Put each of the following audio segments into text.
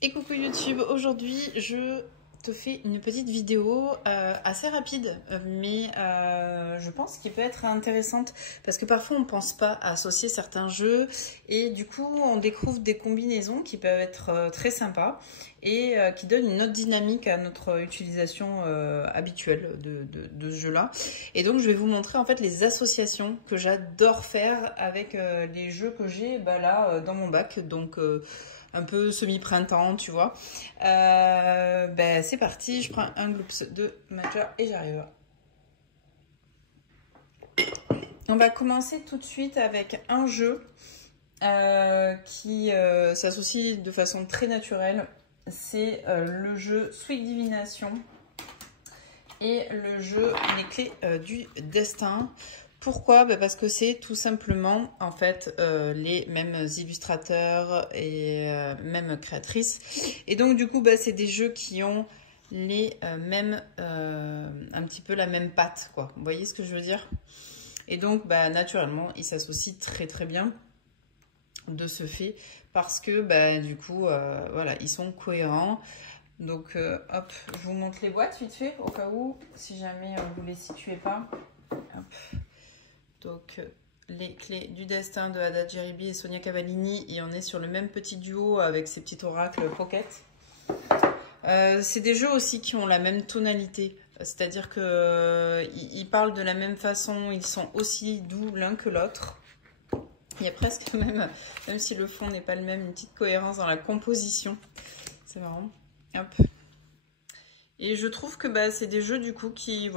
Et coucou YouTube, aujourd'hui je te fais une petite vidéo assez rapide, mais je pense qu'il peut être intéressante parce que parfois on ne pense pas à associer certains jeux et du coup on découvre des combinaisons qui peuvent être très sympas et qui donnent une autre dynamique à notre utilisation habituelle de ce jeu-là. Et donc je vais vous montrer en fait les associations que j'adore faire avec les jeux que j'ai dans mon bac. Donc un peu semi-printemps, tu vois. C'est parti, je prends un Gloops de Major et j'arrive. On va commencer tout de suite avec un jeu qui s'associe de façon très naturelle. C'est le jeu Sweet Divination et le jeu Les Clés du Destin. Pourquoi? Parce que c'est tout simplement en fait les mêmes illustrateurs et mêmes créatrices. Et donc du coup c'est des jeux qui ont les mêmes un petit peu la même patte, quoi. Vous voyez ce que je veux dire? Et donc naturellement ils s'associent très très bien de ce fait parce que du coup voilà, ils sont cohérents. Donc hop, je vous montre les boîtes vite fait au cas où si jamais vous les situez pas. Hop. Donc, les clés du destin de Ada Jeribi et Sonia Cavallini. Et on est sur le même petit duo avec ces petits oracles pocket. C'est des jeux aussi qui ont la même tonalité. C'est-à-dire qu'ils parlent de la même façon. Ils sont aussi doux l'un que l'autre. Il y a presque même si le fond n'est pas le même, une petite cohérence dans la composition. C'est marrant. Hop. Et je trouve que c'est des jeux du coup qui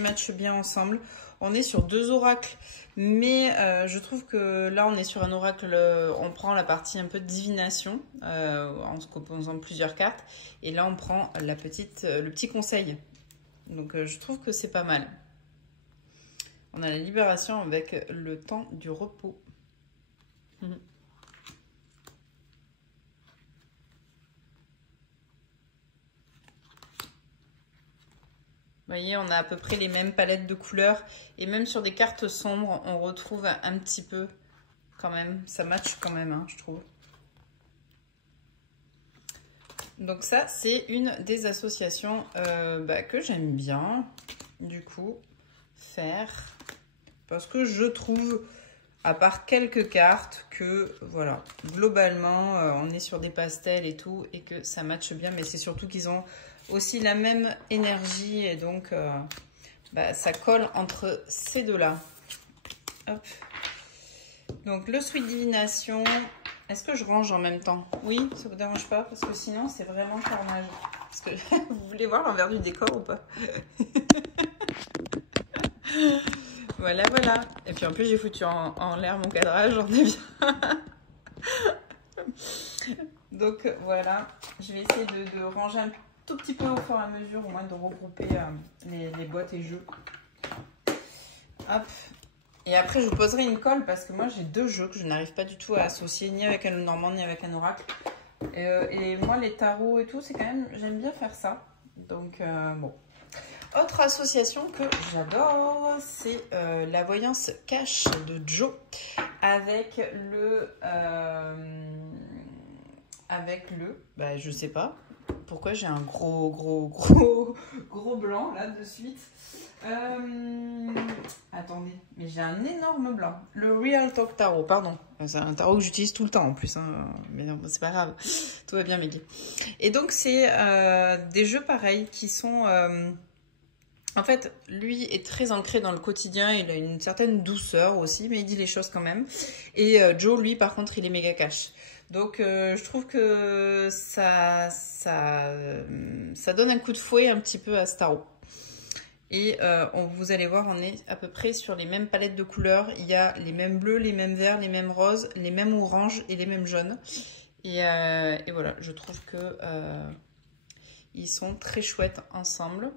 matchent bien ensemble. On est sur deux oracles, mais je trouve que là on est sur un oracle, on prend la partie un peu de divination en se composant plusieurs cartes, et là on prend le petit conseil. Donc je trouve que c'est pas mal. On a la libération avec le temps du repos. Vous voyez, on a à peu près les mêmes palettes de couleurs. Et même sur des cartes sombres, on retrouve un petit peu quand même. Ça match quand même, hein, je trouve. Donc ça, c'est une des associations que j'aime bien, du coup, faire. Parce que je trouve, à part quelques cartes, que voilà, globalement, on est sur des pastels et tout, et que ça matche bien. Mais c'est surtout qu'ils ont aussi la même énergie et donc ça colle entre ces deux-là. Hop. Donc le Sweet Divination, est-ce que je range en même temps? Oui, ça vous dérange pas? Parce que sinon c'est vraiment carnage. Parce que vous voulez voir l'envers du décor ou pas? Voilà, voilà. Et puis en plus j'ai foutu en l'air mon cadrage, j'en ai bien. Donc voilà, je vais essayer de ranger un tout petit peu au fur et à mesure, au moins de regrouper les boîtes et jeux. Hop. Et après je vous poserai une colle parce que moi j'ai deux jeux que je n'arrive pas du tout à associer, ni avec un Lenormand ni avec un oracle. Et moi les tarots et tout, c'est quand même, j'aime bien faire ça. Donc bon. Autre association que j'adore, c'est la voyance cash de Joe avec je sais pas pourquoi j'ai un gros blanc là de suite. Attendez, mais j'ai un énorme blanc. Le Real Talk Tarot, pardon. C'est un tarot que j'utilise tout le temps en plus, hein. Mais non, c'est pas grave. Tout va bien, Meggy. Et donc, c'est des jeux pareils qui sont... En fait, lui est très ancré dans le quotidien, il a une certaine douceur aussi, mais il dit les choses quand même. Et Joe, lui, par contre, il est méga cash. Donc, je trouve que ça donne un coup de fouet un petit peu à ce tarot. Et vous allez voir, on est à peu près sur les mêmes palettes de couleurs. Il y a les mêmes bleus, les mêmes verts, les mêmes roses, les mêmes oranges et les mêmes jaunes. Et voilà, je trouve que ils sont très chouettes ensemble.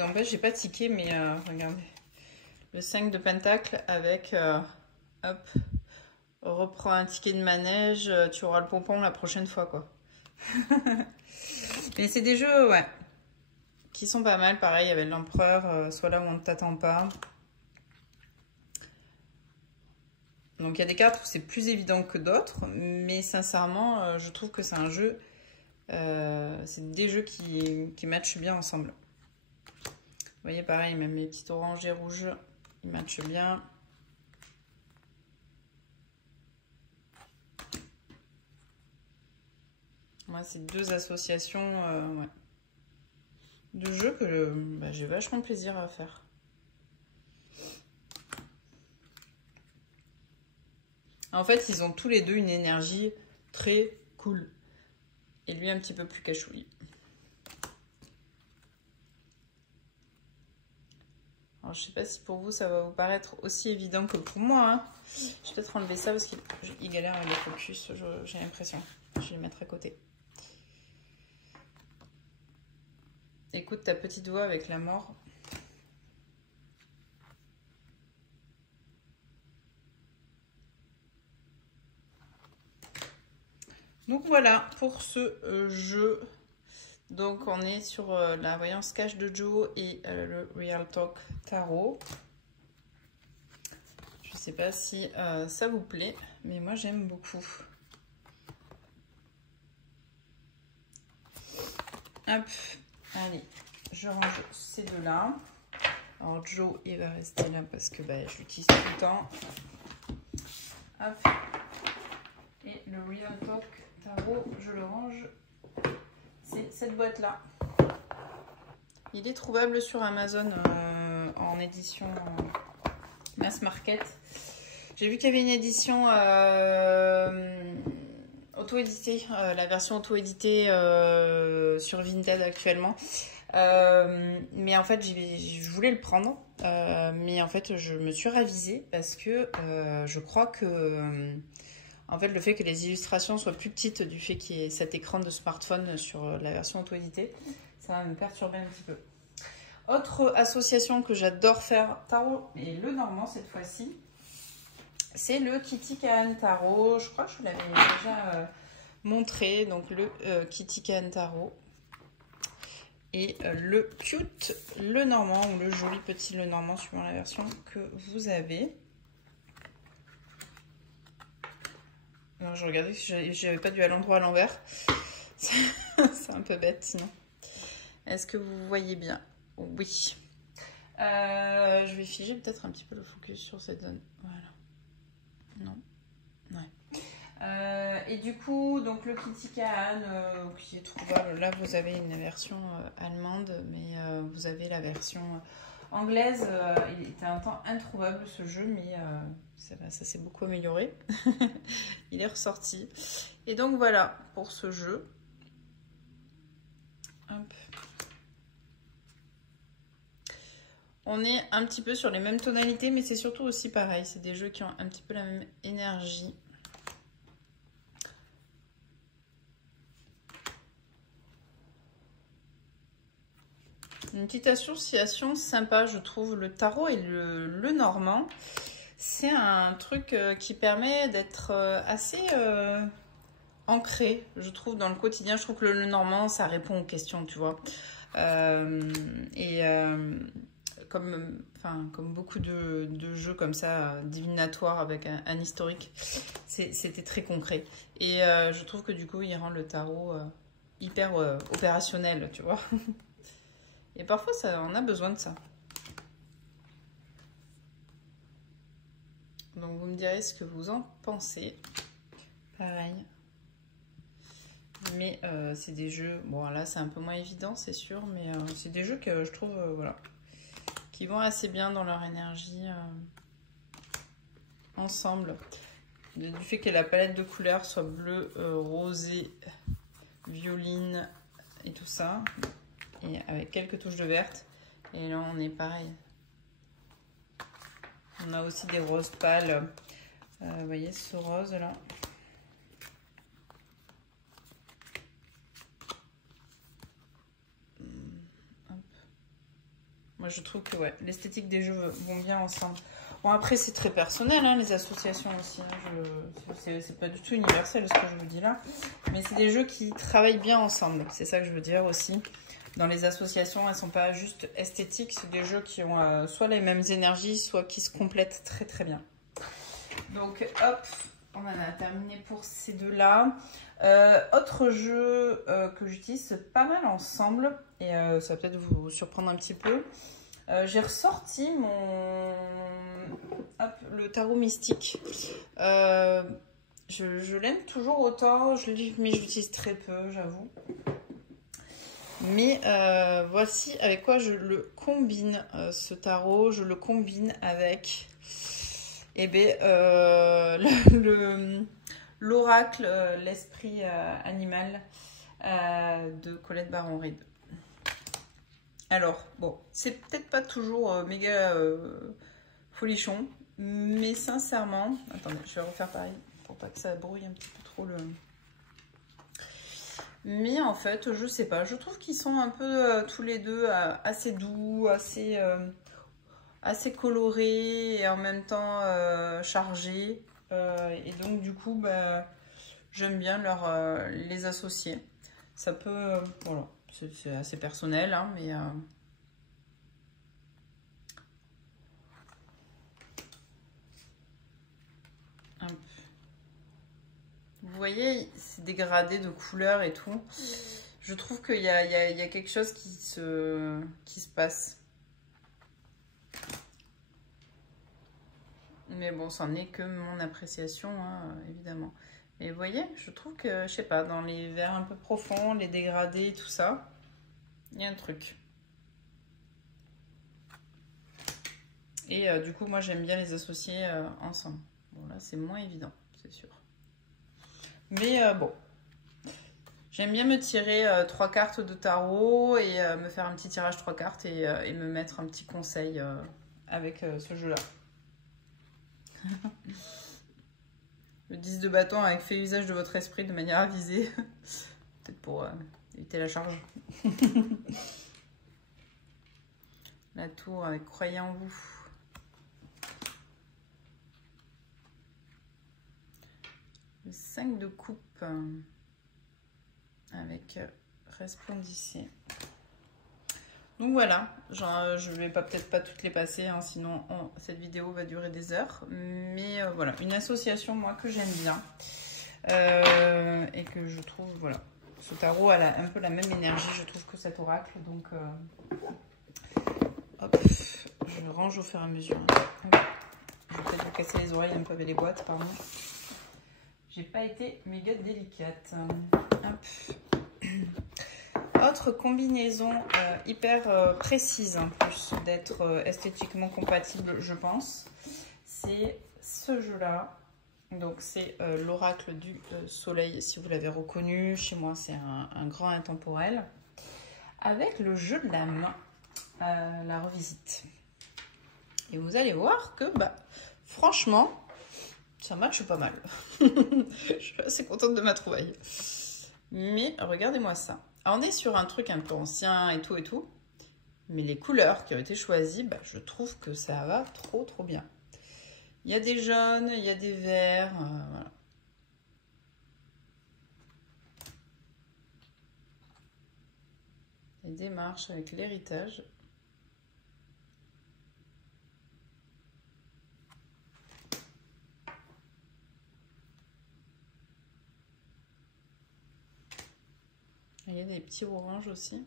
En fait, j'ai pas tiqué, mais regardez. Le 5 de pentacle avec, hop, reprends un ticket de manège, tu auras le pompon la prochaine fois, quoi. Mais c'est des jeux, ouais, qui sont pas mal. Pareil, il y avait l'empereur, soit là où on ne t'attend pas. Donc il y a des cartes où c'est plus évident que d'autres, mais sincèrement, je trouve que c'est un jeu, c'est des jeux qui matchent bien ensemble. Vous voyez, pareil, même les petits oranges et rouges, ils matchent bien. Moi, c'est deux associations ouais, de jeux que j'ai vachement plaisir à faire. En fait, ils ont tous les deux une énergie très cool. Et lui, un petit peu plus cachouille. Alors, je sais pas si pour vous, ça va vous paraître aussi évident que pour moi. Hein. Je vais peut-être enlever ça parce qu'il galère avec le focus, j'ai l'impression. Je vais le mettre à côté. Écoute ta petite voix avec la mort. Donc voilà pour ce jeu. Donc on est sur la voyance cache de Joe et le Real Talk Tarot. Je sais pas si ça vous plaît, mais moi j'aime beaucoup. Hop, allez, je range ces deux-là. Alors Joe, il va rester là parce que je l'utilise tout le temps. Hop. Et le Real Talk Tarot, je le range. C'est cette boîte-là. Il est trouvable sur Amazon en édition mass market. J'ai vu qu'il y avait une édition auto-éditée, la version auto-éditée sur Vinted actuellement. Mais en fait, je voulais le prendre. Mais en fait, je me suis ravisée parce que je crois que... En fait, le fait que les illustrations soient plus petites du fait qu'il y ait cet écran de smartphone sur la version auto-éditée, ça va me perturber un petit peu. Autre association que j'adore faire, tarot et le normand cette fois-ci, c'est le Kitty Kahn Tarot. Je crois que je vous l'avais déjà montré, donc le Kitty Kahn Tarot. Et le cute, le normand, ou le joli petit le normand, suivant la version que vous avez. Alors, je regardais si j'avais pas dû à l'endroit à l'envers. C'est un peu bête sinon. Est-ce que vous voyez bien? Oui. Je vais figer peut-être un petit peu le focus sur cette zone. Voilà. Non. Ouais. Et du coup, donc le Kitty Kahn qui est trouvable. Là, vous avez une version allemande, mais vous avez la version anglaise. Il était un temps introuvable ce jeu, mais ça s'est beaucoup amélioré. Il est ressorti. Et donc voilà pour ce jeu. Hop. On est un petit peu sur les mêmes tonalités, mais c'est surtout aussi pareil. C'est des jeux qui ont un petit peu la même énergie. Une petite association sympa, je trouve, le tarot et le normand. C'est un truc qui permet d'être assez ancré, je trouve, dans le quotidien. Je trouve que le normand, ça répond aux questions, tu vois. Comme beaucoup de jeux comme ça, divinatoires avec un historique, c'était très concret. Et je trouve que du coup, il rend le tarot hyper opérationnel, tu vois. Et parfois, on a besoin de ça. Donc, vous me direz ce que vous en pensez. Pareil. Mais c'est des jeux... Bon, là, c'est un peu moins évident, c'est sûr. Mais c'est des jeux que je trouve, voilà, qui vont assez bien dans leur énergie ensemble. Du fait que la palette de couleurs soit bleu, rosé, violine et tout ça. Et avec quelques touches de verte. Et là, on est pareil. On a aussi des roses pâles. Vous voyez ce rose là. Moi, je trouve que ouais, l'esthétique des jeux vont bien ensemble. Bon, après, c'est très personnel, hein, les associations aussi. Hein. C'est pas du tout universel ce que je vous dis là. Mais c'est des jeux qui travaillent bien ensemble. C'est ça que je veux dire aussi. Dans les associations, elles ne sont pas juste esthétiques. C'est des jeux qui ont soit les mêmes énergies, soit qui se complètent très très bien. Donc hop, on en a terminé pour ces deux-là. Autre jeu que j'utilise pas mal ensemble, et ça va peut-être vous surprendre un petit peu. J'ai ressorti le tarot mystique. Je l'aime toujours autant, mais je l'utilise très peu, j'avoue. Mais voici avec quoi je le combine, ce tarot. Je le combine avec l'oracle, l'esprit animal de Colette Baron-Reid. Alors, bon, c'est peut-être pas toujours méga folichon, mais sincèrement... Attendez, je vais refaire pareil pour pas que ça brouille un petit peu trop le... Mais en fait, je sais pas, je trouve qu'ils sont un peu tous les deux assez doux, assez colorés et en même temps chargés. Et donc du coup, bah, j'aime bien les associer. Ça peut... voilà, c'est assez personnel, hein, mais... Vous voyez, c'est dégradé de couleurs et tout. Je trouve qu'il y a quelque chose qui se passe. Mais bon, ça n'est que mon appréciation, hein, évidemment. Mais vous voyez, je trouve que, je sais pas, dans les verts un peu profonds, les dégradés, tout ça, il y a un truc. Et du coup, moi, j'aime bien les associer ensemble. Bon, là, c'est moins évident, c'est sûr. Mais bon, j'aime bien me tirer 3 cartes de tarot et me faire un petit tirage 3 cartes et me mettre un petit conseil avec ce jeu-là. Le 10 de bâton avec fait usage de votre esprit de manière avisée. Peut-être pour éviter la charge. La tour avec croyez en vous. Le 5 de coupe avec resplendissez. Donc voilà, je vais peut-être pas toutes les passer, hein, sinon cette vidéo va durer des heures. Mais voilà, une association moi que j'aime bien et que je trouve, voilà, ce tarot a un peu la même énergie, je trouve, que cet oracle. Donc hop, je range au fur et à mesure. Je vais peut-être vous casser les oreilles un peu avec les boîtes, pardon. J'ai pas été méga délicate. Hop. Autre combinaison hyper précise, en plus d'être esthétiquement compatible, je pense, c'est ce jeu-là. Donc c'est l'oracle du soleil, si vous l'avez reconnu. Chez moi, c'est un grand intemporel. Avec le jeu de la main, la revisite. Et vous allez voir que, bah, franchement, ça matche pas mal. Je suis assez contente de ma trouvaille. Mais regardez-moi ça. Alors, on est sur un truc un peu ancien et tout. Mais les couleurs qui ont été choisies, bah, je trouve que ça va trop bien. Il y a des jaunes, il y a des verts. Voilà. Les démarches avec l'héritage. Il y a des petits oranges aussi.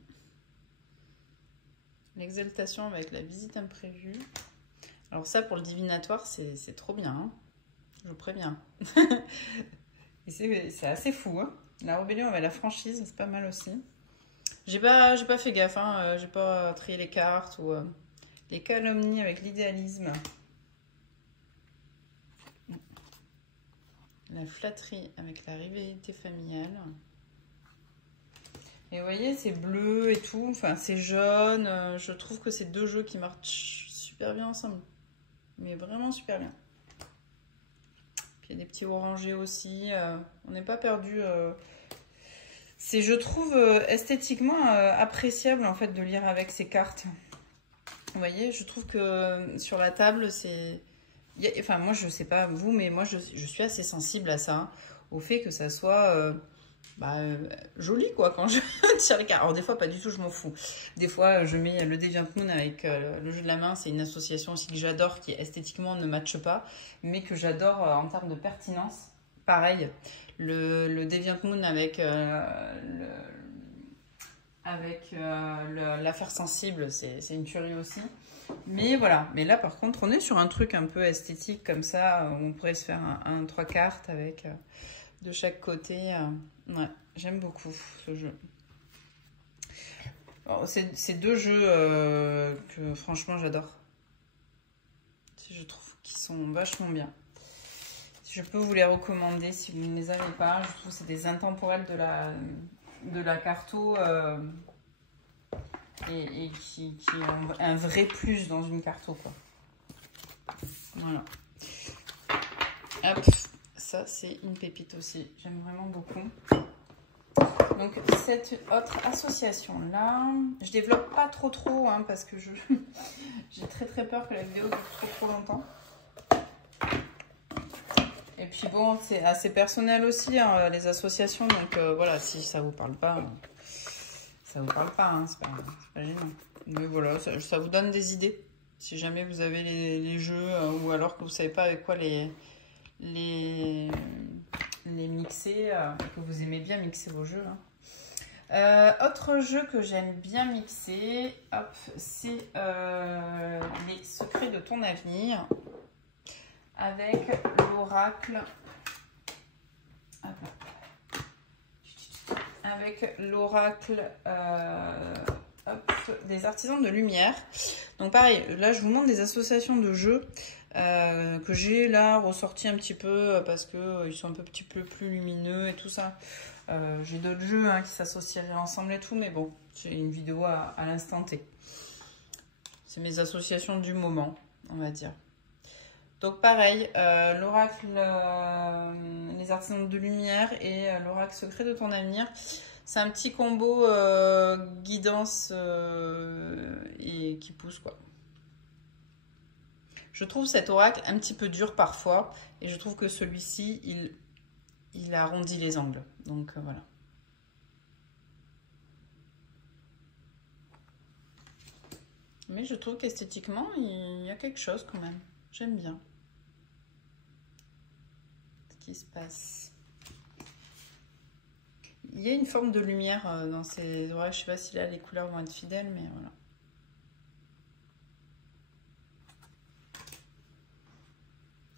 L'exaltation avec la visite imprévue. Alors ça, pour le divinatoire, c'est trop bien. Hein, je vous préviens. Et c'est assez fou. Hein, la rébellion avec la franchise, c'est pas mal aussi. J'ai pas fait gaffe. Hein, j'ai pas trié les cartes. Ou les calomnies avec l'idéalisme. La flatterie avec la rivalité familiale. Et vous voyez, c'est bleu et tout, enfin c'est jaune. Je trouve que c'est deux jeux qui marchent super bien ensemble. Mais vraiment super bien. Puis il y a des petits orangés aussi. On n'est pas perdu. C'est, je trouve, esthétiquement appréciable en fait de lire avec ces cartes. Vous voyez, je trouve que sur la table, c'est... Enfin, moi, je sais pas vous, mais moi, je suis assez sensible à ça. Au fait que ça soit... joli quoi quand je tire les cartes. Alors des fois pas du tout, je m'en fous. Des fois je mets le Deviant Moon avec le jeu de la main, c'est une association aussi que j'adore qui esthétiquement ne matche pas, mais que j'adore en termes de pertinence. Pareil, le Deviant Moon avec l'affaire sensible, c'est une tuerie aussi. Mais voilà, mais là par contre on est sur un truc un peu esthétique comme ça, où on pourrait se faire un 3 cartes avec de chaque côté. Ouais, j'aime beaucoup ce jeu. C'est deux jeux que franchement j'adore. Je trouve qu'ils sont vachement bien. Je peux vous les recommander si vous ne les avez pas. Je trouve que c'est des intemporels de la carto et qui ont un vrai plus dans une carto, quoi. Voilà. Hop, ça c'est une pépite aussi. J'aime vraiment beaucoup. Donc cette autre association là, je développe pas trop hein, parce que j'ai très peur que la vidéo dure trop longtemps. Et puis bon, c'est assez personnel aussi hein, les associations, donc voilà, si ça vous parle pas, ça vous parle pas, hein, c'est pas gênant. Mais voilà, ça vous donne des idées. Si jamais vous avez les jeux ou alors que vous savez pas avec quoi les mixer, que vous aimez bien mixer vos jeux. Hein. Autre jeu que j'aime bien mixer, c'est les secrets de ton avenir avec l'oracle. Avec l'oracle des artisans de lumière. Donc pareil, là je vous montre des associations de jeux que j'ai là ressorti un petit peu parce que ils sont un petit peu plus lumineux et tout ça. J'ai d'autres jeux hein, qui s'associeraient ensemble et tout, mais bon, j'ai une vidéo à l'instant T. C'est mes associations du moment, on va dire. Donc pareil, l'oracle, les artisans de lumière et l'oracle secret de ton avenir. C'est un petit combo guidance et qui pousse quoi. Je trouve cet oracle un petit peu dur parfois et je trouve que celui-ci, il arrondit les angles. Donc voilà. Mais je trouve qu'esthétiquement, il y a quelque chose quand même. J'aime bien ce qui se passe. Il y a une forme de lumière dans ces oracles. Je ne sais pas si là les couleurs vont être fidèles, mais voilà.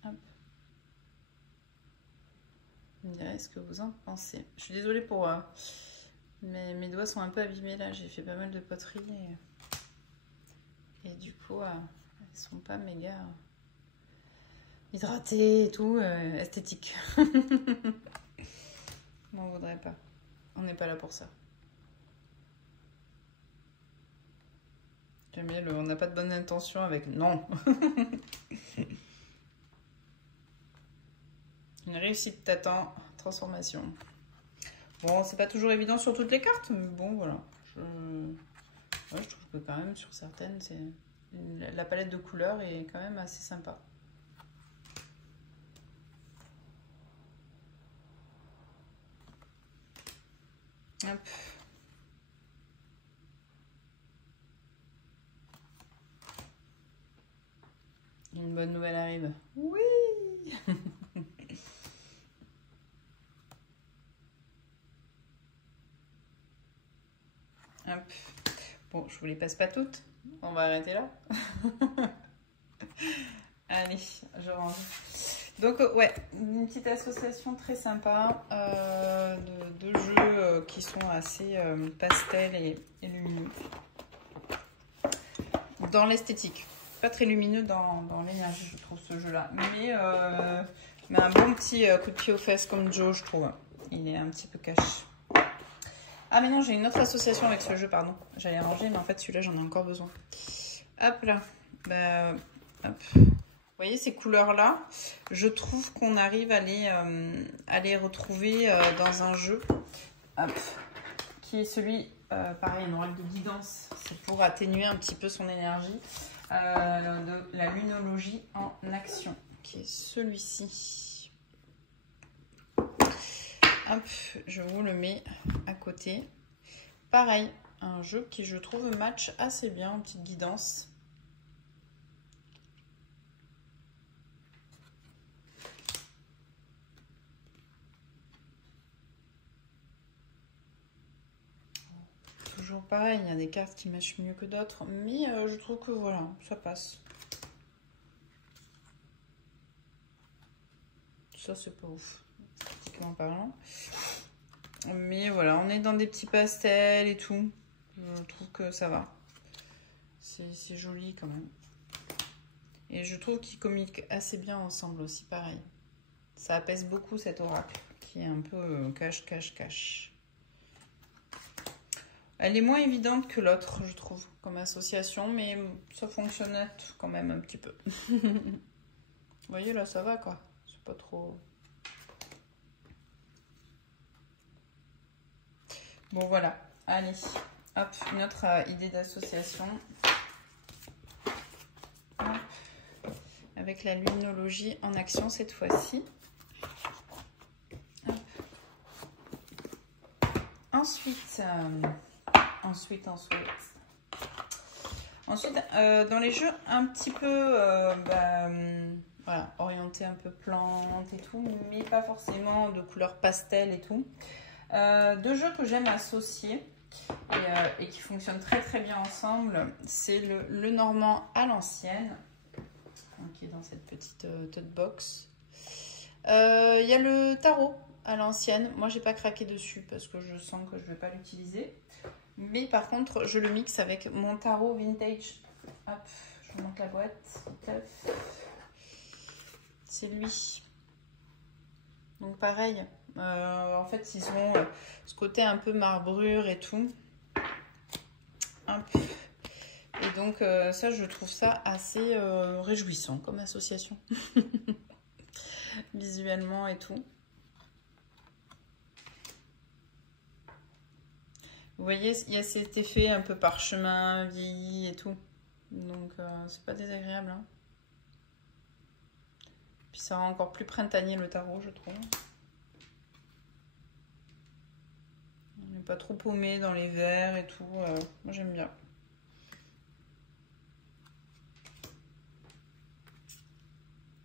Hop. Vous me direz ce que vous en pensez. Je suis désolée pour... mes doigts sont un peu abîmés là. J'ai fait pas mal de poterie. Et du coup, ils sont pas méga hydratés et tout. Esthétique. On voudrait pas. On n'est pas là pour ça. J'aime bien on n'a pas de bonne intention avec... Non. Une réussite t'attend. Transformation. Bon, c'est pas toujours évident sur toutes les cartes, mais bon, voilà. Ouais, je trouve que quand même, sur certaines, la palette de couleurs est quand même assez sympa. Hop. Une bonne nouvelle arrive. Oui. Hop. Bon, je vous les passe pas toutes. On va arrêter là. Allez, je range. Donc, ouais, une petite association très sympa de jeux qui sont assez pastels et lumineux. Dans l'esthétique. Pas très lumineux dans l'énergie, je trouve, ce jeu-là. Mais un bon petit coup de pied aux fesses comme Joe, je trouve. Il est un petit peu cash. Ah, mais non, j'ai une autre association avec ce jeu, pardon. J'allais ranger, mais en fait, celui-là, j'en ai encore besoin. Hop là. Bah, hop. Vous voyez ces couleurs-là, je trouve qu'on arrive à les retrouver dans un jeu qui est celui, pareil, un oracle de guidance. C'est pour atténuer un petit peu son énergie. De la lunologie en action, qui est celui-ci. Hop. Hop, je vous le mets à côté. Pareil, un jeu qui je trouve match assez bien en petite guidance. Toujours pareil, il y a des cartes qui matchent mieux que d'autres, mais je trouve que voilà, ça passe. Ça c'est pas ouf, pratiquement parlant. Mais voilà, on est dans des petits pastels et tout. Je trouve que ça va. C'est joli quand même. Et je trouve qu'ils communiquent assez bien ensemble aussi, pareil. Ça apaise beaucoup cet oracle, qui est un peu cache, cache, cache. Elle est moins évidente que l'autre, je trouve, comme association, mais ça fonctionne quand même un petit peu. Vous voyez, là, ça va, quoi. C'est pas trop... Bon, voilà. Allez, hop, une autre idée d'association. Avec la luminologie en action cette fois-ci. Ensuite, dans les jeux un petit peu voilà, orientés un peu plantes et tout, mais pas forcément de couleurs pastel et tout. Deux jeux que j'aime associer et qui fonctionnent très très bien ensemble, c'est le Normand à l'ancienne, qui est dans cette petite tote box. Il y a le tarot à l'ancienne. Moi, j'ai pas craqué dessus parce que je sens que je vais pas l'utiliser. Mais par contre, je le mixe avec mon tarot vintage. Hop, je vous montre la boîte. C'est lui. Donc pareil, en fait, ils ont ce côté un peu marbrure et tout. Hop. Et donc ça, je trouve ça assez réjouissant comme association. Visuellement et tout. Vous voyez, il y a cet effet un peu parchemin, vieilli et tout. Donc, c'est pas désagréable. Hein. Puis ça rend encore plus printanier le tarot, je trouve. On n'est pas trop paumé dans les verres et tout. Moi, j'aime bien.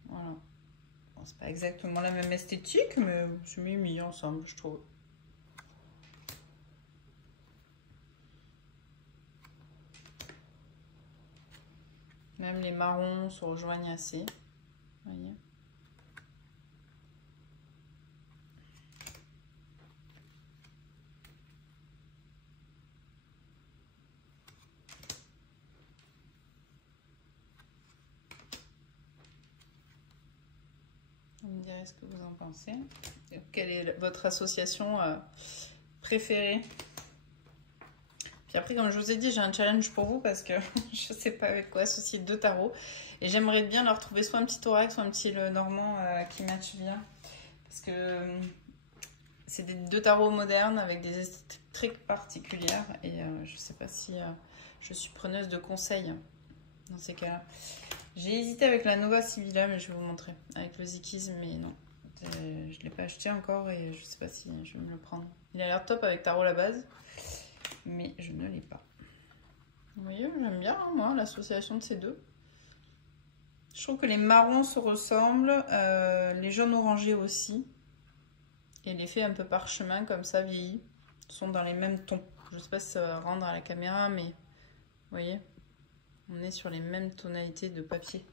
Voilà. Bon, c'est pas exactement la même esthétique, mais c'est mis ensemble, je trouve. Même les marrons se rejoignent assez. Vous voyez. Vous me direz ce que vous en pensez. Quelle est votre association préférée? Puis après, comme je vous ai dit, j'ai un challenge pour vous parce que je ne sais pas avec quoi associer deux tarots. Et j'aimerais bien leur trouver soit un petit oracle, soit un petit Normand qui match bien. Parce que c'est des deux tarots modernes avec des esthétiques très particulières. Et je ne sais pas si je suis preneuse de conseils dans ces cas-là. J'ai hésité avec la Nova Sibilla, mais je vais vous montrer. Avec le Zikisme, mais non. Je ne l'ai pas acheté encore et je ne sais pas si je vais me le prendre. Il a l'air top avec tarot à la base. Mais je ne l'ai pas. Vous voyez, j'aime bien, hein, moi, l'association de ces deux. Je trouve que les marrons se ressemblent, les jaunes orangés aussi. Et l'effet un peu parchemin, comme ça, vieilli, sont dans les mêmes tons. Je ne sais pas si ça va rendre à la caméra, mais vous voyez, on est sur les mêmes tonalités de papier.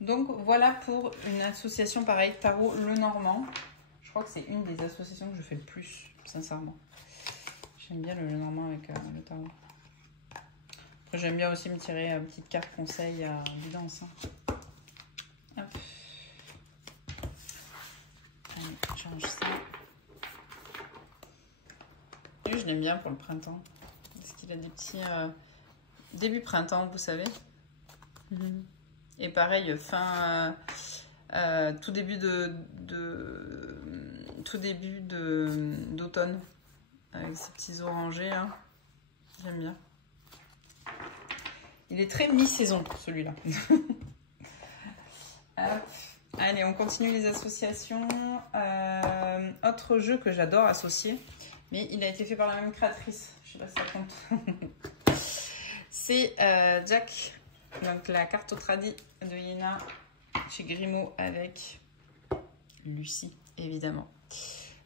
Donc, voilà pour une association pareille, tarot le Normand. Je crois que c'est une des associations que je fais le plus, sincèrement. J'aime bien le Normand avec le tarot. Après, j'aime bien aussi me tirer une petite carte conseil à guidance. Hein. Hop. Allez, je range ça. Lui, je l'aime bien pour le printemps. Parce qu'il a des petits... début printemps, vous savez. Et pareil, tout début d'automne avec ces petits orangés là. J'aime bien. Il est très mi-saison celui-là. Allez. Allez, on continue les associations. Autre jeu que j'adore associer, mais il a été fait par la même créatrice. Je sais pas si ça compte. C'est Jack, donc la carte au tradi de Yéna chez Grimaud avec Lucie, évidemment.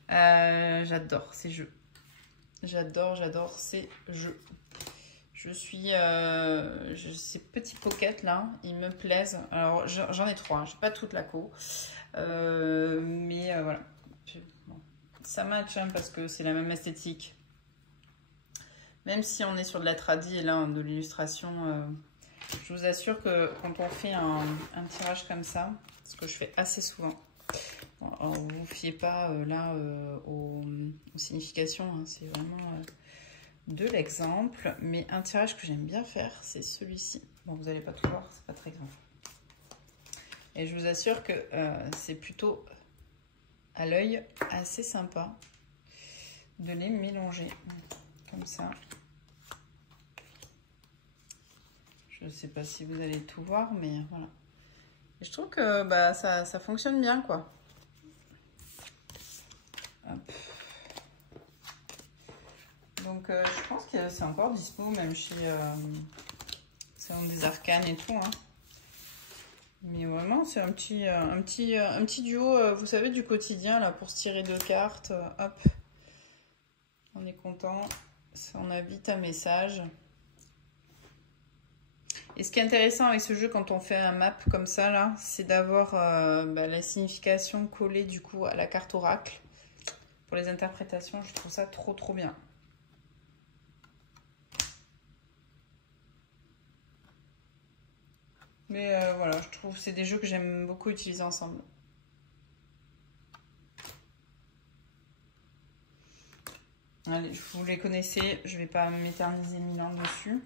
J'adore ces jeux. J'adore ces jeux. Je suis... ces petits pockets là, ils me plaisent. Alors j'en ai 3, j'ai pas toute la co. Mais voilà. Bon. Ça match hein, parce que c'est la même esthétique. Même si on est sur de la tradi et là de l'illustration, je vous assure que quand on fait un tirage comme ça, ce que je fais assez souvent, bon, alors vous ne vous fiez pas là aux significations, hein, c'est vraiment de l'exemple, mais un tirage que j'aime bien faire, c'est celui-ci. Bon, vous n'allez pas tout voir, c'est pas très grand. Et je vous assure que c'est plutôt à l'œil assez sympa de les mélanger comme ça. Je ne sais pas si vous allez tout voir, mais voilà. Et je trouve que bah, ça fonctionne bien, quoi. Hop. Donc, je pense que c'est encore dispo, même chez Salon des Arcanes et tout. Hein. Mais vraiment, c'est un petit duo, vous savez, du quotidien, là, pour se tirer 2 cartes. Hop. On est content. On a vite un message. Et ce qui est intéressant avec ce jeu quand on fait un map comme ça, là, c'est d'avoir la signification collée du coup à la carte oracle. Pour les interprétations, je trouve ça trop bien. Mais voilà, je trouve que c'est des jeux que j'aime beaucoup utiliser ensemble. Allez, vous les connaissez, je ne vais pas m'éterniser 1000 ans dessus.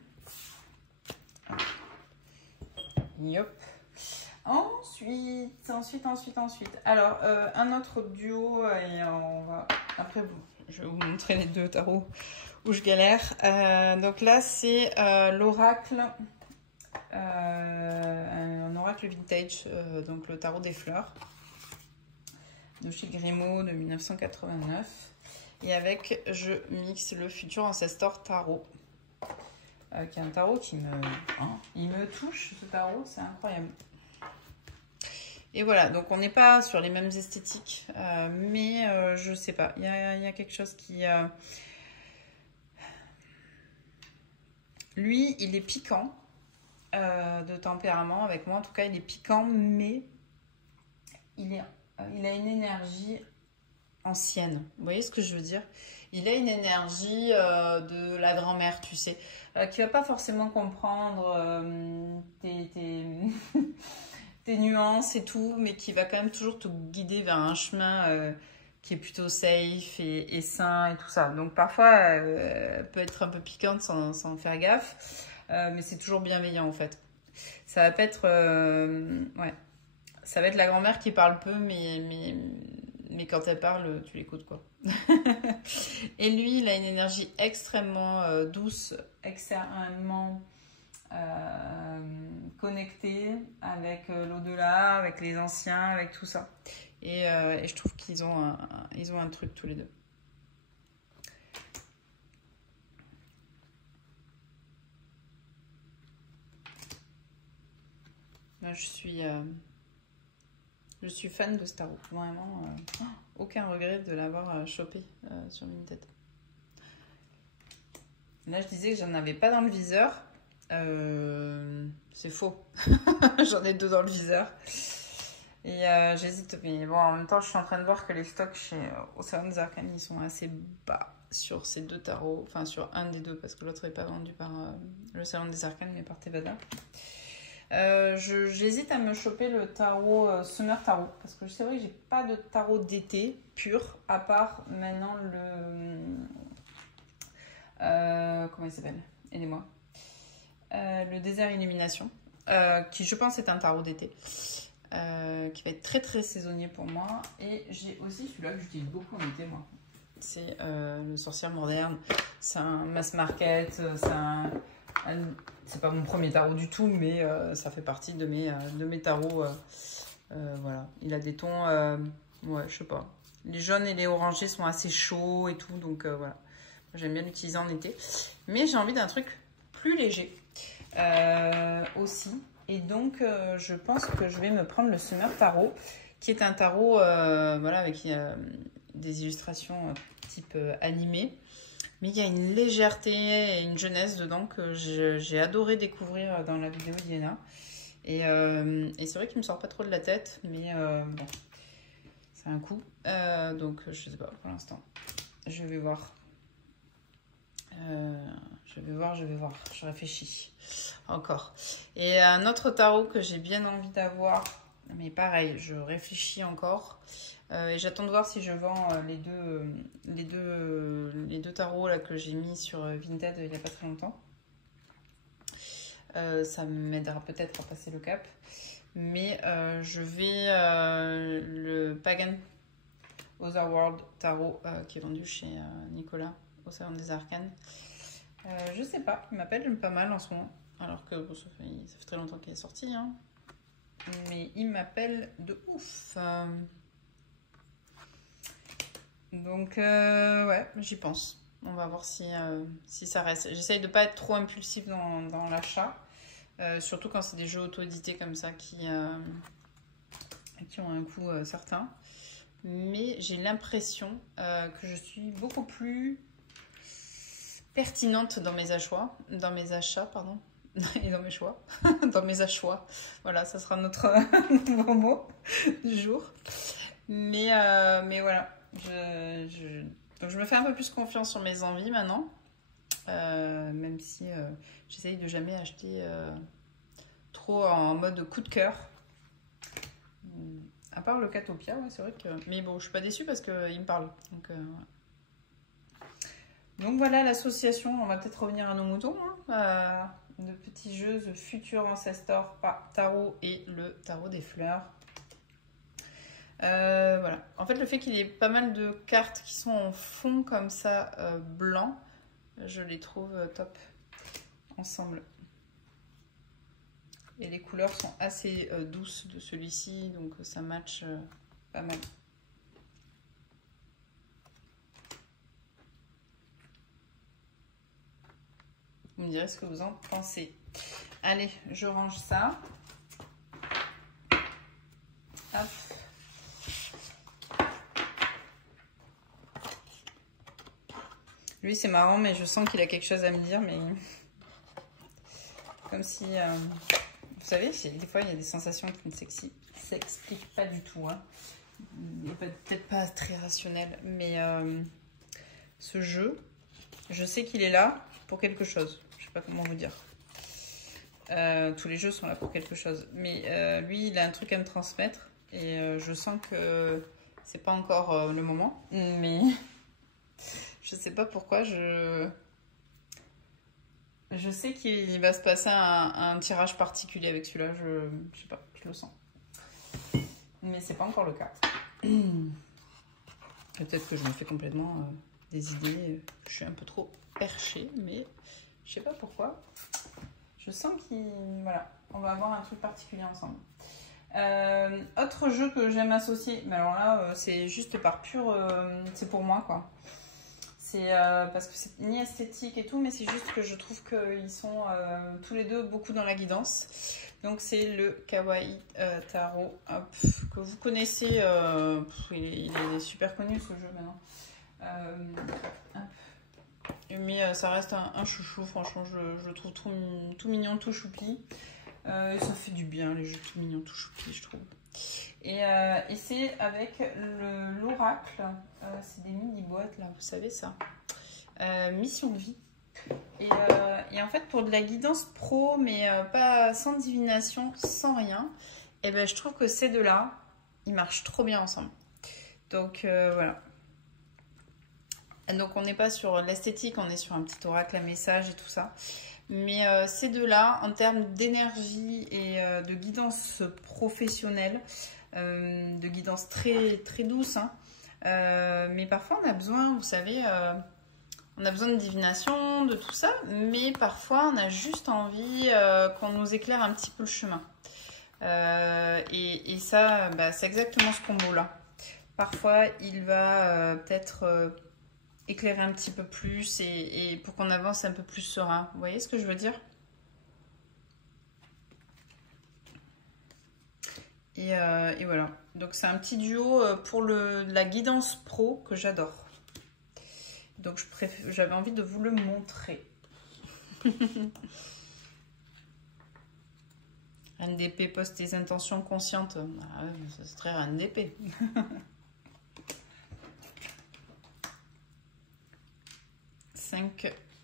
Yop. Ensuite. Alors, un autre duo et on va... Après, je vais vous montrer les 2 tarots où je galère. Donc là, c'est l'oracle, un oracle vintage, donc le tarot des fleurs, de chez Grimaud de 1989. Et avec, je mixe le Futur Ancestor Tarot. Qui est un tarot qui il me touche, ce tarot, c'est incroyable. Et voilà, donc on n'est pas sur les mêmes esthétiques, mais je sais pas, il y a quelque chose qui... Lui, il est piquant de tempérament, avec moi en tout cas, il est piquant, mais il a une énergie ancienne. Vous voyez ce que je veux dire? Il a une énergie de la grand-mère, tu sais, qui va pas forcément comprendre tes nuances et tout, mais qui va quand même toujours te guider vers un chemin qui est plutôt safe et sain et tout ça. Donc parfois, elle peut être un peu piquante sans faire gaffe, mais c'est toujours bienveillant en fait. Ça va pas être... ouais. Ça va être la grand-mère qui parle peu, mais quand elle parle, tu l'écoutes quoi. Et lui, il a une énergie extrêmement douce, extrêmement connectée avec l'au-delà, avec les anciens, avec tout ça. Et je trouve qu'ils ont un truc tous les deux. Là, je suis fan de ce tarot. Vraiment, aucun regret de l'avoir chopé sur Vinted. Là, je disais que j'en avais pas dans le viseur. C'est faux. J'en ai 2 dans le viseur. Et j'hésite. Mais bon, en même temps, je suis en train de voir que les stocks au Salon des Arcanes, ils sont assez bas sur ces 2 tarots. Enfin, sur un des 2, parce que l'autre n'est pas vendu par le Salon des Arcanes, mais par Tevada. J'hésite à me choper le tarot Summer Tarot, parce que c'est vrai que j'ai pas de tarot d'été pur, à part maintenant comment il s'appelle? Aidez-moi. Le Désert Illumination, qui je pense est un tarot d'été, qui va être très saisonnier pour moi. Et j'ai aussi celui-là que j'utilise beaucoup en été, moi. C'est le Sorcière Moderne. C'est un mass market, c'est pas mon premier tarot du tout, mais ça fait partie de mes tarots Voilà, il a des tons, ouais, je sais pas. Les jaunes et les orangés sont assez chauds et tout, donc voilà. J'aime bien l'utiliser en été. Mais j'ai envie d'un truc plus léger aussi. Et donc, je pense que je vais me prendre le Summer Tarot, qui est un tarot voilà, avec des illustrations type animé. Mais il y a une légèreté et une jeunesse dedans que j'ai adoré découvrir dans la vidéo d'Iéna. Et c'est vrai qu'il me sort pas trop de la tête, mais bon, c'est un coup. Donc je sais pas pour l'instant. Je vais voir. Je vais voir. Je réfléchis encore. Et un autre tarot que j'ai bien envie d'avoir, mais pareil, je réfléchis encore. Et j'attends de voir si je vends les deux tarots là, que j'ai mis sur Vinted il n'y a pas très longtemps. Ça m'aidera peut-être à passer le cap. Mais je vais le Pagan Otherworld Tarot qui est vendu chez Nicolas au Salon des Arcanes. Je sais pas, il m'appelle pas mal en ce moment. Alors que bon, ça fait très longtemps qu'il est sorti. Hein. Mais il m'appelle de ouf. Donc ouais, j'y pense. On va voir si ça reste. J'essaye de pas être trop impulsive dans l'achat. Surtout quand c'est des jeux auto-édités comme ça qui ont un coût certain. Mais j'ai l'impression que je suis beaucoup plus pertinente dans mes achats, pardon, et dans mes choix, dans mes achats. Voilà, ça sera notre nouveau mot du jour. Mais voilà, donc je me fais un peu plus confiance sur mes envies maintenant. Même si j'essaye de jamais acheter trop en mode coup de cœur. À part le Catopia, ouais, c'est vrai que... Mais bon, je suis pas déçue parce qu'il me parle. Donc voilà l'association. On va peut-être revenir à nos moutons. Hein, de petits jeux, The Future Ancestor Tarot et le Tarot des Fleurs. Voilà. En fait, le fait qu'il y ait pas mal de cartes qui sont en fond comme ça, blanc, je les trouve top ensemble. Et les couleurs sont assez douces de celui-ci, donc ça match pas mal. Vous me direz ce que vous en pensez. Allez, je range ça. Hop. Lui, c'est marrant, mais je sens qu'il a quelque chose à me dire, mais... Comme si... Vous savez, des fois, il y a des sensations qui ne s'expliquent pas du tout. Hein. Peut-être pas très rationnel, mais ce jeu, je sais qu'il est là pour quelque chose. Je sais pas comment vous dire. Tous les jeux sont là pour quelque chose. Mais lui, il a un truc à me transmettre. Et je sens que c'est pas encore le moment. Mais je sais pas pourquoi. Je sais qu'il va se passer un tirage particulier avec celui-là. Je sais pas, je le sens. Mais c'est pas encore le cas. Peut-être que je me fais complètement des idées. Je suis un peu trop perchée, mais je sais pas pourquoi. Je sens voilà, on va avoir un truc particulier ensemble. Autre jeu que j'aime associer, mais alors là, c'est juste par pur... c'est pour moi, quoi. C'est parce que c'est ni esthétique et tout, mais c'est juste que je trouve qu'ils sont tous les deux beaucoup dans la guidance. Donc c'est le Kawaii Tarot, hop, que vous connaissez, il est super connu ce jeu maintenant. Mais ça reste un chouchou, franchement, je le trouve tout mignon, tout choupi. Ça fait du bien les jeux tout mignons, tout choupi, je trouve. Et c'est avec l'oracle, c'est des mini-boîtes là, vous savez ça. Mission de vie. Et en fait, pour de la guidance pro, mais pas sans divination, sans rien, et ben je trouve que ces deux-là, ils marchent trop bien ensemble. Donc voilà. Donc on n'est pas sur l'esthétique, on est sur un petit oracle à message et tout ça. Mais ces deux-là, en termes d'énergie et de guidance professionnelle, de guidance très, très douce, hein, mais parfois on a besoin, vous savez, on a besoin de divination, de tout ça, mais parfois on a juste envie qu'on nous éclaire un petit peu le chemin. Et ça, bah, c'est exactement ce combo-là. Parfois, il va peut-être éclairer un petit peu plus et pour qu'on avance un peu plus serein. Vous voyez ce que je veux dire? Et voilà. Donc, c'est un petit duo pour la guidance pro que j'adore. Donc, j'avais envie de vous le montrer. NDP, poste tes intentions conscientes. Ah, ça c'est très NDP.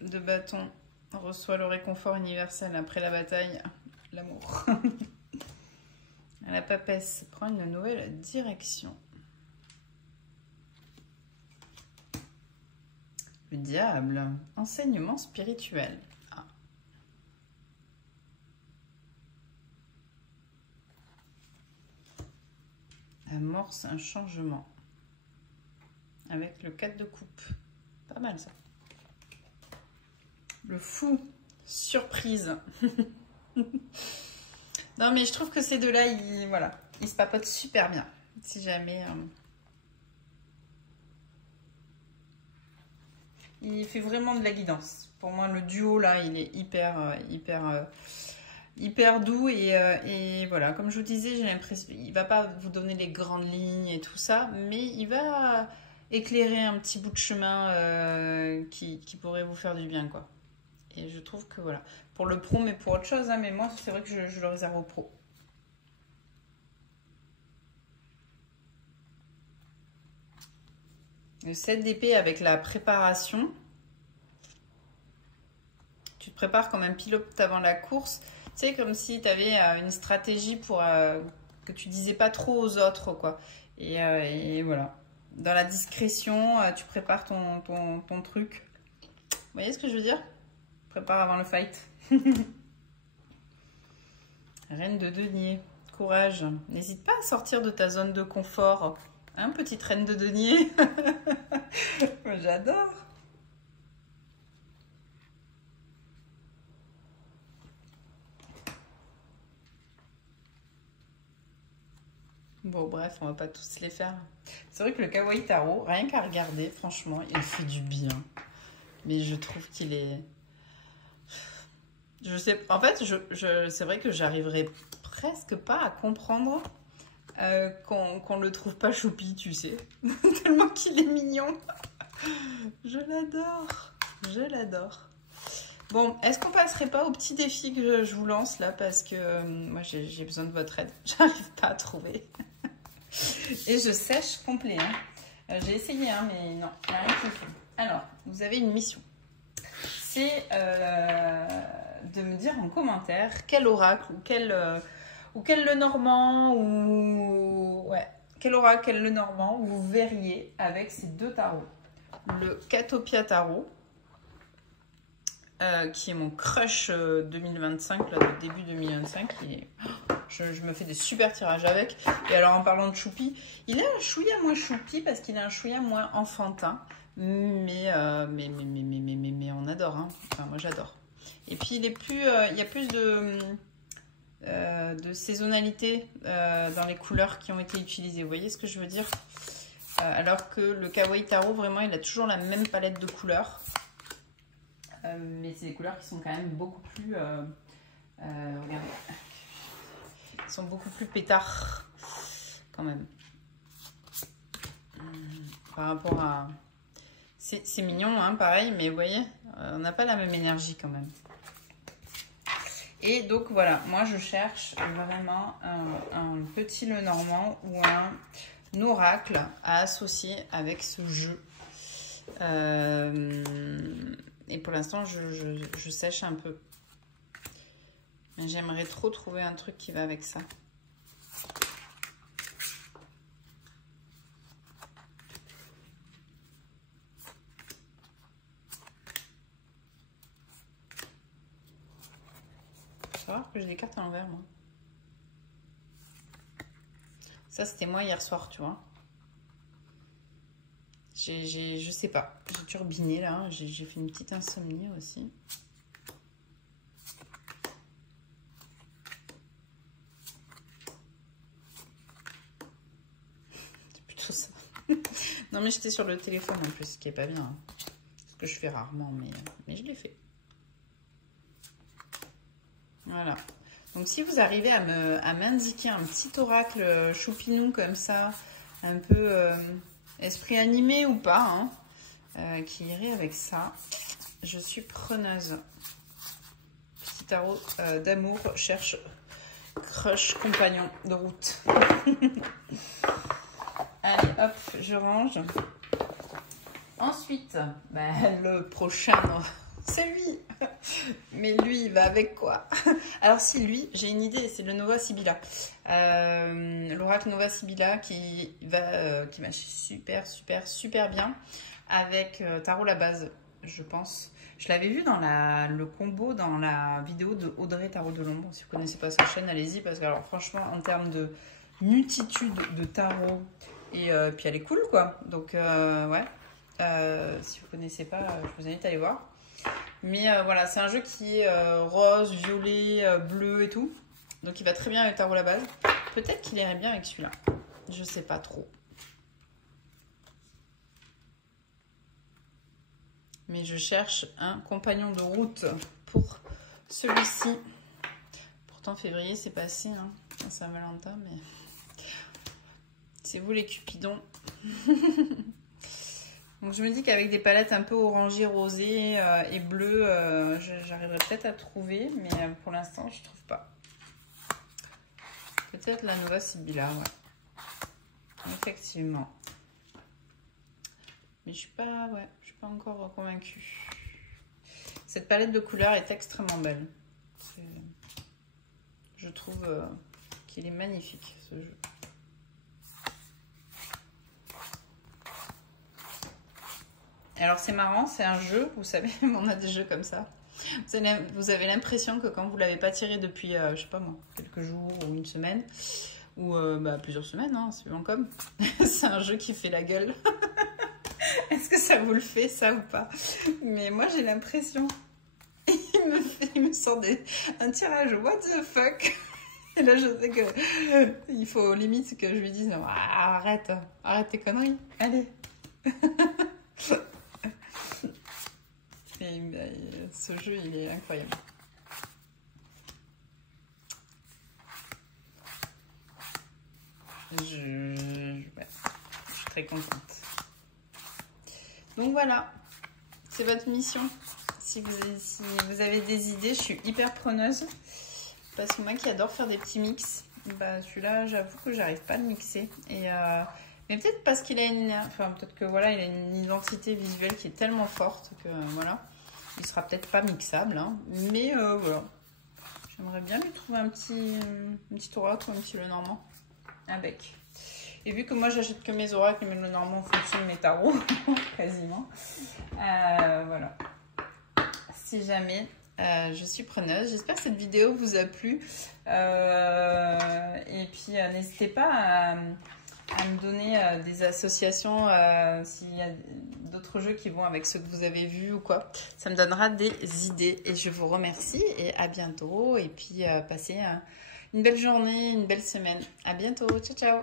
De bâton, reçoit le réconfort universel après la bataille, l'amour. La papesse prend une nouvelle direction. Le diable, enseignement spirituel. Ah. Amorce un changement. Avec le 4 de coupe. Pas mal ça. Le fou, surprise. Non mais je trouve que ces deux-là, voilà, ils se papotent super bien. Si jamais... il fait vraiment de la guidance. Pour moi, le duo là, il est hyper doux. Et voilà, comme je vous disais, j'ai l'impression... il va pas vous donner les grandes lignes et tout ça, mais il va éclairer un petit bout de chemin qui pourrait vous faire du bien, quoi. Et je trouve que voilà, pour le pro, mais pour autre chose, hein, mais moi, c'est vrai que je le réserve au pro. Le 7 d'épée avec la préparation. Tu te prépares comme un pilote avant la course. Tu sais, comme si tu avais une stratégie pour que tu disais pas trop aux autres, quoi. Et voilà. Dans la discrétion, tu prépares ton truc. Vous voyez ce que je veux dire? Prépare avant le fight. Reine de denier. Courage. N'hésite pas à sortir de ta zone de confort. Hein, petite reine de denier. J'adore. Bon, bref, on va pas tous les faire. C'est vrai que le Kawaii Tarot, rien qu'à regarder, franchement, il fait du bien. Mais je trouve qu'il est... Je sais... En fait, c'est vrai que j'arriverai presque pas à comprendre qu'on le trouve pas choupi, tu sais. Tellement qu'il est mignon. Je l'adore. Je l'adore. Bon, est-ce qu'on passerait pas au petit défi que je vous lance là? Parce que moi, j'ai besoin de votre aide. J'arrive pas à trouver. Et je sèche complet. Hein. J'ai essayé, hein, mais non, il n'y a rien qui fait. Alors, vous avez une mission. C'est de me dire en commentaire quel oracle ou quel Lenormand ou ouais, quel oracle, quel Lenormand vous verriez avec ces deux tarots. Le Catopia Tarot, qui est mon crush 2025, là, de début 2025. Je me fais des super tirages avec. Et alors, en parlant de choupi, il est un chouïa moins choupi parce qu'il est un chouïa moins enfantin. Mais on adore. Hein. Enfin, moi, j'adore. Et puis, il y a plus de saisonnalité dans les couleurs qui ont été utilisées. Vous voyez ce que je veux dire? Alors que le Kawaii Tarot, vraiment, il a toujours la même palette de couleurs. Mais c'est des couleurs qui sont quand même beaucoup plus... regardez. Ils sont beaucoup plus pétards, quand même. Par rapport à... C'est mignon, hein, pareil, mais vous voyez, on n'a pas la même énergie, quand même. Et donc, voilà, moi, je cherche vraiment un petit Lenormand ou un oracle à associer avec ce jeu. Et pour l'instant, je sèche un peu. Mais j'aimerais trop trouver un truc qui va avec ça. Faut savoir que j'ai des cartes à l'envers, moi. Ça, c'était moi hier soir, tu vois. Je sais pas. J'ai turbiné, là. J'ai fait une petite insomnie aussi. Non, mais j'étais sur le téléphone en plus, ce qui est pas bien. Hein. Ce que je fais rarement, mais je l'ai fait. Voilà. Donc, si vous arrivez à m'indiquer un petit oracle choupinou comme ça, un peu esprit animé ou pas, hein, qui irait avec ça, je suis preneuse. Petit tarot d'amour cherche crush compagnon de route. Allez, hop, je range. Ensuite, le prochain, c'est lui. Mais lui, il va avec quoi? Alors si, lui, j'ai une idée, c'est le Nova Sibylla. L'oracle Nova Sibylla qui marche super bien avec Tarot la base, je pense. Je l'avais vu dans le combo, dans la vidéo de Audrey Tarot de l'ombre. Si vous ne connaissez pas sa chaîne, allez-y. Parce que, alors, franchement, en termes de multitude de tarots, et puis elle est cool, quoi. Donc, ouais. Si vous ne connaissez pas, je vous invite à aller voir. Mais voilà, c'est un jeu qui est rose, violet, bleu et tout. Donc, il va très bien avec Tarot la base. Peut-être qu'il irait bien avec celui-là. Je sais pas trop. Mais je cherche un compagnon de route pour celui-ci. Pourtant, février, c'est passé, hein, Saint-Valentin, mais c'est vous les cupidons. Donc, je me dis qu'avec des palettes un peu orangées, rosées et bleues, j'arriverai peut-être à trouver, mais pour l'instant, je trouve pas. Peut-être la Nova Sibylla, ouais. Effectivement. Mais je suis pas encore convaincue. Cette palette de couleurs est extrêmement belle. Je trouve qu'il est magnifique, ce jeu. Alors c'est marrant, c'est un jeu, vous savez, on a des jeux comme ça. Vous avez l'impression que quand vous ne l'avez pas tiré depuis, je sais pas moi, quelques jours ou une semaine, ou plusieurs semaines, hein, c'est bon comme, c'est un jeu qui fait la gueule. Est-ce que ça vous le fait, ça ou pas? Mais moi, j'ai l'impression. Il me sort un tirage. What the fuck? Et là, je sais que il faut limite que je lui dise non, arrête tes conneries. Allez. Et, ce jeu, il est incroyable. Je suis très contente. Donc voilà, c'est votre mission. Si vous avez des idées, je suis hyper preneuse. Parce que moi qui adore faire des petits mix, celui-là, j'avoue que j'arrive pas à le mixer. Mais peut-être parce qu'il a peut-être que voilà, il a une identité visuelle qui est tellement forte que voilà, il sera peut-être pas mixable. Hein, mais voilà, j'aimerais bien lui trouver un petit oracle ou un petit Lenormand avec. Et vu que moi j'achète que mes oracles et mes Lenormand en fonction de mes tarots, quasiment, voilà. Si jamais, je suis preneuse. J'espère que cette vidéo vous a plu. Et puis n'hésitez pas à me donner des associations s'il y a d'autres jeux qui vont avec ceux que vous avez vus ou quoi. Ça me donnera des idées. Et je vous remercie et à bientôt. Et puis passez une belle journée, une belle semaine. À bientôt. Ciao, ciao.